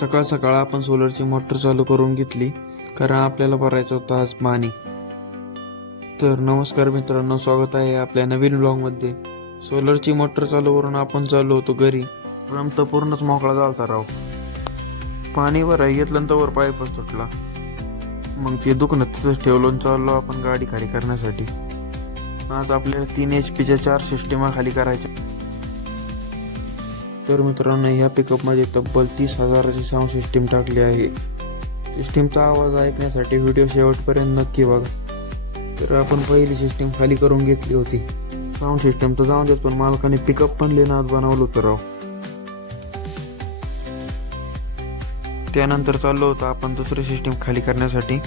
सकाळ सकाळ आपण सोलरची मोटर चालू करून घेतली, कारण आपल्याला भरायचं होतं आज पाणी. तर नमस्कार मित्रांनो, स्वागत आहे आपल्या नवीन ब्लॉगमध्ये. सोलरची मोटर चालू करून आपण चाललो होतो घरी. ड्रम तर पूर्णच मोकळा झालता राव. पाणी भराय घेतलं तर वर पाईपच तुटला. मग ते दुखणं तिथंच ठेवलं चाललो आपण गाडी खाली करण्यासाठी. आज आपल्याला 3 HP 4 सिस्टीमा खाली करायच्या. तर मित्रांनो, ह्या पिकअपमध्ये तब्बल 30,000ची साऊंड सिस्टीम टाकली आहे. सिस्टीमचा आवाज ऐकण्यासाठी व्हिडिओ शेवटपर्यंत नक्की बघा. तर आपण पहिली सिस्टीम खाली करून घेतली होती. साऊंड सिस्टीम तर जाऊन देत, पण मालकाने पिकअप पण लेनात बनवलं होतं राव. त्यानंतर चाललो होतं आपण दुसरी सिस्टीम खाली करण्यासाठी.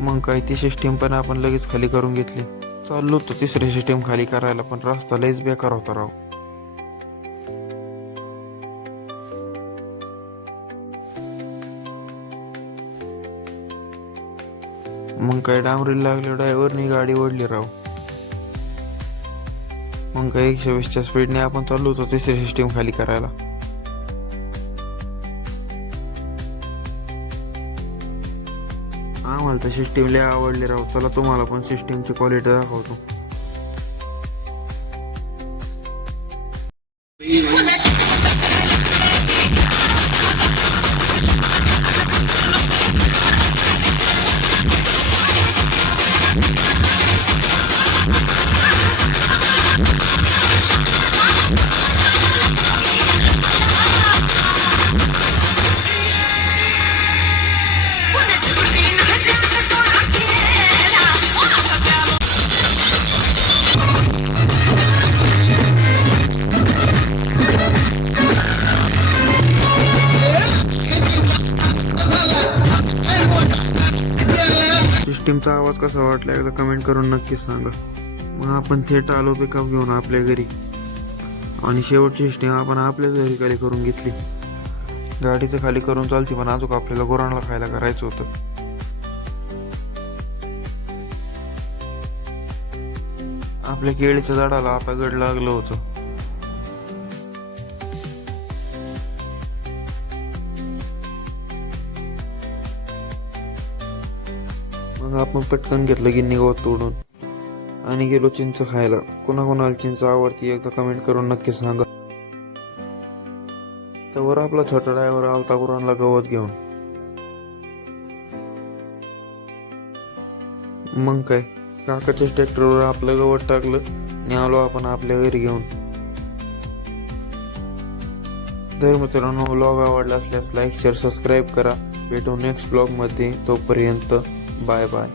मग काय, ती सिस्टीम पण आपण लगेच खाली करून घेतली. चाललो होतो तिसरी सिस्टीम खाली करायला, पण रस्ता लयच बेकार होता राव. मग काय, डांबरीला लागले ड्रायव्हरनी गाडी ओढली राव. मग काय 120च्या स्पीडने आपण चाललो होतो तिसरी सिस्टीम खाली करायला. आम्हाला तर सिस्टीम लय आवडली राव. चला तुम्हाला पण सिस्टीमची क्वालिटी दाखवतो. सिस्टीमचा आवाज कसा वाटला एकदा कमेंट करून नक्कीच सांगा. मग आपण थेट आलो पिकअप घेऊन आपल्या घरी, आणि शेवटची सिस्टीम आपण आपल्याच घरी खाली करून घेतली. गाडी तर खाली करून चालती, पण अजून आपल्याला गुरांना खायला करायचं होतं. आपल्या केळीच्या झाडाला आता गड लागलं होतं. मग आपण पटकन घेतलं गिन्नी गवत तोडून आणि गेलो चिंच खायला. कोणाकोणाला चिंच आवडती एकदा कमेंट करून नक्की सांगा. त्यावर आपला छोटा ड्रायव्हर आलता गुरांना गवत घेऊन. मग काय, काकाच्याच ट्रॅक्टरवर आपलं गवत टाकलं आणि आलो आपण आपल्या घरी घेऊन. तर मित्रांनो, व्लॉग आवडला असल्यास लाईक शेअर सबस्क्राईब करा. भेटू नेक्स्ट ब्लॉग मध्ये. तोपर्यंत बाय बाय.